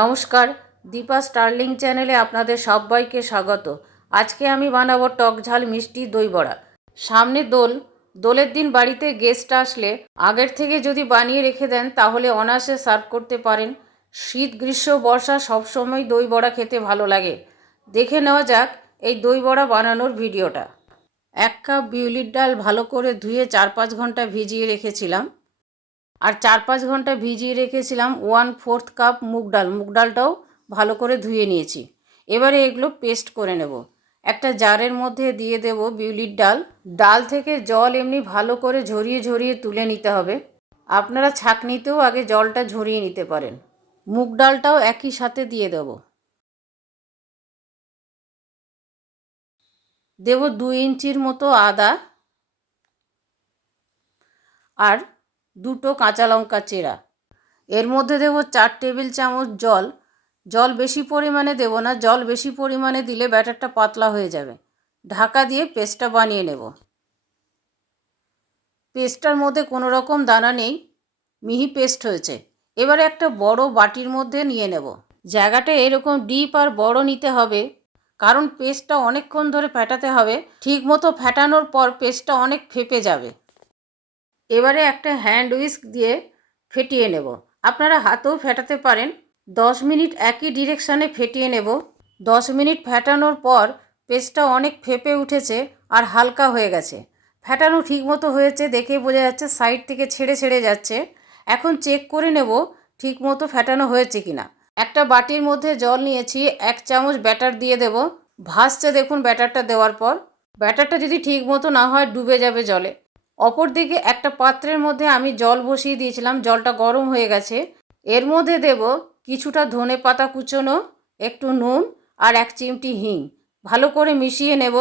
নমস্কার, দীপা স্টার্লিং চ্যানেলে আপনাদের সবাইকে স্বাগত। আজকে আমি বানাবো টক ঝাল মিষ্টি দই বড়া। সামনে দোল, দোলের দিন বাড়িতে গেস্ট আসলে আগের থেকে যদি বানিয়ে রেখে দেন তাহলে অনায়াসে সার্ভ করতে পারেন। শীত, গ্রীষ্ম, বর্ষা সবসময় দই বড়া খেতে ভালো লাগে। দেখে নেওয়া যাক এই দই বড়া বানানোর ভিডিওটা। এক কাপ বিউলির ডাল ভালো করে ধুয়ে চার পাঁচ ঘণ্টা ভিজিয়ে রেখেছিলাম। আর চার পাঁচ ঘণ্টা ভিজিয়ে রেখেছিলাম ওয়ান ফোর্থ কাপ মুগ ডাল। মুগ ডালটাও ভালো করে ধুয়ে নিয়েছি। এবারে এগুলো পেস্ট করে নেব। একটা জারের মধ্যে দিয়ে দেব বিউলির ডাল। ডাল থেকে জল এমনি ভালো করে ঝরিয়ে ঝরিয়ে তুলে নিতে হবে। আপনারা ছাঁকনিতেও আগে জলটা ঝরিয়ে নিতে পারেন। মুগ ডালটাও একই সাথে দিয়ে দেব। দেব দু ইঞ্চির মতো আদা। আর দুটো কাঁচা লঙ্কা চেরা। এর মধ্যে দেব চার টেবিল চামচ জল। জল বেশি পরিমাণে দেব না, জল বেশি পরিমাণে দিলে ব্যাটারটা পাতলা হয়ে যাবে। ঢাকা দিয়ে পেস্টটা বানিয়ে নেব। পেস্টটার মধ্যে কোনো রকম দানা নেই, মিহি পেস্ট হয়েছে। এবারে একটা বড় বাটির মধ্যে নিয়ে নেব। জায়গাটা এরকম ডিপ আর বড় নিতে হবে, কারণ পেস্টটা অনেকক্ষণ ধরে ফেটাতে হবে। ঠিক মতো ফেটানোর পর পেস্টটা অনেক ফেপে যাবে। এবারে একটা হ্যান্ড উইস্ক দিয়ে ফেটিয়ে নেব। আপনারা হাতেও ফেটাতে পারেন। দশ মিনিট একই ডিরেকশানে ফেটিয়ে নেব। দশ মিনিট ফেটানোর পর পেস্টটা অনেক ফেপে উঠেছে আর হালকা হয়ে গেছে। ফেটানো ঠিকমতো হয়েছে দেখে বোঝা যাচ্ছে সাইড থেকে ছেড়ে ছেড়ে যাচ্ছে। এখন চেক করে নেব ঠিক মতো ফেটানো হয়েছে কিনা। একটা বাটির মধ্যে জল নিয়েছি, এক চামচ ব্যাটার দিয়ে দেব। ভাসছে দেখুন ব্যাটারটা দেওয়ার পর। ব্যাটারটা যদি ঠিক মতো না হয় ডুবে যাবে জলে। অপর দিকে একটা পাত্রের মধ্যে আমি জল বসিয়ে দিয়েছিলাম, জলটা গরম হয়ে গেছে। এর মধ্যে দেব কিছুটা ধনে পাতা কুচোনো, একটু নুন আর এক চিমটি হিং। ভালো করে মিশিয়ে নেব।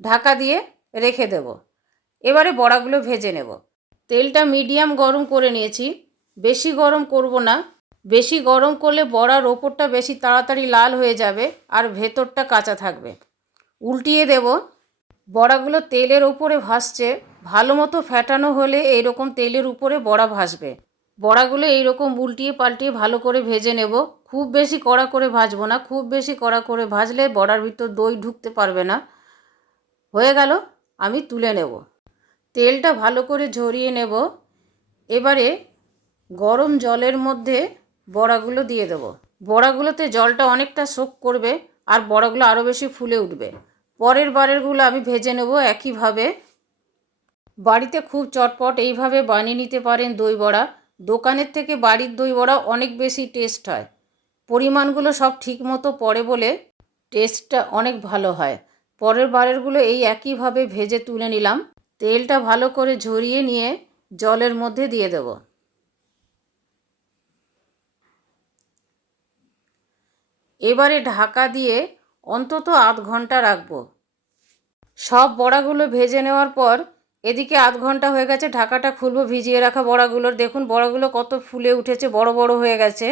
ঢাকা দিয়ে রেখে দেব। এবারে বড়াগুলো ভেজে নেব। তেলটা মিডিয়াম গরম করে নিয়েছি। বেশি গরম করব না। বেশি গরম করলে বড়ার ওপরটা বেশি তাড়াতাড়ি লাল হয়ে যাবে আর ভেতরটা কাঁচা থাকবে। উল্টিয়ে দেব। বড়াগুলো তেলের ওপরে ভাসছে, ভালো মতো ফ্যাটানো হলে এইরকম তেলের উপরে বড়া ভাসবে। বড়াগুলো এইরকম উল্টিয়ে পাল্টিয়ে ভালো করে ভেজে নেব। খুব বেশি কড়া করে ভাজবো না, খুব বেশি কড়া করে ভাজলে বড়ার ভিতর দই ঢুকতে পারবে না। হয়ে গেল, আমি তুলে নেব। তেলটা ভালো করে ঝরিয়ে নেব। এবারে গরম জলের মধ্যে বড়াগুলো দিয়ে দেবো। বড়াগুলোতে জলটা অনেকটা শোক করবে, আর বড়াগুলো আরও বেশি ফুলে উঠবে। পরের বারেরগুলো আমি ভেজে নেব একইভাবে। বাড়িতে খুব চটপট এইভাবে বানিয়ে নিতে পারেন দই বড়া। দোকানের থেকে বাড়ির দই বড়া অনেক বেশি টেস্ট হয়। পরিমাণগুলো সব ঠিক মতো পড়ে বলে টেস্টটা অনেক ভালো হয়। পরের বারেরগুলো এই একইভাবে ভেজে তুলে নিলাম। তেলটা ভালো করে ঝরিয়ে নিয়ে জলের মধ্যে দিয়ে দেব। এবারে ঢাকা দিয়ে অন্তত আধ ঘণ্টা রাখব। সব বড়াগুলো ভেজে নেওয়ার পর এদিকে আধ ঘণ্টা হয়ে গেছে, ঢাকাটা খুলবো, ভিজিয়ে রাখা বড়াগুলোর। দেখুন, বড়াগুলো কত ফুলে উঠেছে, বড় বড় হয়ে গেছে।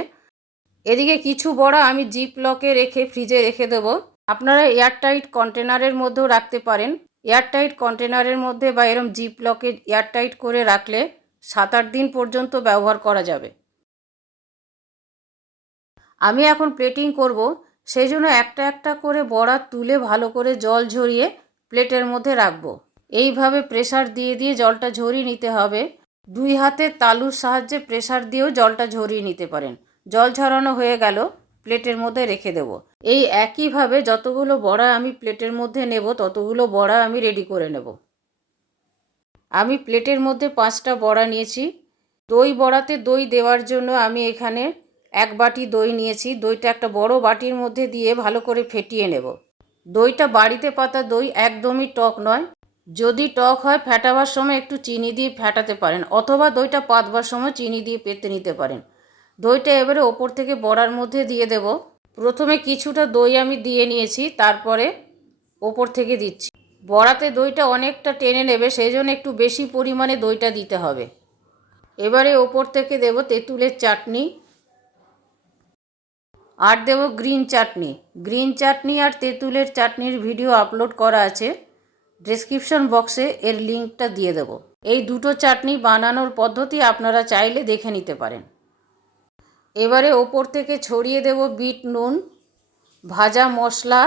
এদিকে কিছু বড়া আমি জিপ লকে রেখে ফ্রিজে রেখে দেবো। আপনারা এয়ারটাইট কন্টেনারের মধ্যেও রাখতে পারেন। এয়ারটাইট কন্টেনারের মধ্যে বা এরম জিপ লকে এয়ারটাইট করে রাখলে সাত আট দিন পর্যন্ত ব্যবহার করা যাবে। আমি এখন প্লেটিং করব। সেই জন্য একটা একটা করে বড়া তুলে ভালো করে জল ঝরিয়ে প্লেটের মধ্যে রাখব। এইভাবে প্রেসার দিয়ে দিয়ে জলটা ঝরিয়ে নিতে হবে। দুই হাতে তালুর সাহায্যে প্রেসার দিয়েও জলটা ঝরিয়ে নিতে পারেন। জল ঝরানো হয়ে গেল, প্লেটের মধ্যে রেখে দেব। এই একইভাবে যতগুলো বড়া আমি প্লেটের মধ্যে নেব, ততগুলো বড়া আমি রেডি করে নেব। আমি প্লেটের মধ্যে পাঁচটা বড়া নিয়েছি। দই বড়াতে দই দেওয়ার জন্য আমি এখানে এক বাটি দই নিয়েছি। দইটা একটা বড় বাটির মধ্যে দিয়ে ভালো করে ফেটিয়ে নেব। দইটা বাড়িতে পাতা দই একদমই টক নয়। যদি টক হয় ফ্যাটাবার সময় একটু চিনি দিয়ে ফ্যাটাতে পারেন অথবা দইটা পাতবার সময় চিনি দিয়ে পেতে নিতে পারেন। দইটা এবারে ওপর থেকে বড়ার মধ্যে দিয়ে দেব। প্রথমে কিছুটা দই আমি দিয়ে নিয়েছি, তারপরে ওপর থেকে দিচ্ছি। বড়াতে দইটা অনেকটা টেনে নেবে সেই জন্য একটু বেশি পরিমাণে দইটা দিতে হবে। এবারে ওপর থেকে দেব তেঁতুলের চাটনি। আর দেব গ্রিন চাটনি। গ্রিন চাটনি আর তেঁতুলের চাটনির ভিডিও আপলোড করা আছে। ডেসক্রিপশন বক্সে এর লিঙ্কটা দিয়ে দেব। এই দুটো চাটনি বানানোর পদ্ধতি আপনারা চাইলে দেখে নিতে পারেন। এবারে ওপর থেকে ছড়িয়ে দেব বিট নুন, ভাজা মশলা,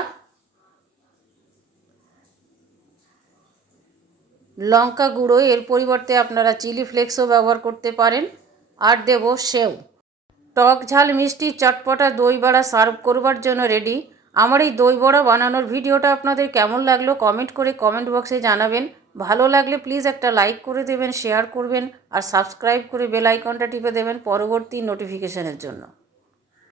লঙ্কা গুঁড়ো। এর পরিবর্তে আপনারা চিলি ফ্লেক্সও ব্যবহার করতে পারেন। আর দেব সেও। টক ঝাল, মিষ্টি, চটপটা, দই বড়া সার্ভ করবার জন্য রেডি আমার এই দই বড়া বানানোর ভিডিওটা আপনাদের কেমন লাগল কমেন্ট করে কমেন্ট বক্সে জানাবেন। ভালো লাগলে প্লিজ একটা লাইক করে দেবেন শেয়ার করবেন, আর সাবস্ক্রাইব করে বেল আইকনটা টিপে দেবেন পরবর্তী নোটিফিকেশনের জন্য।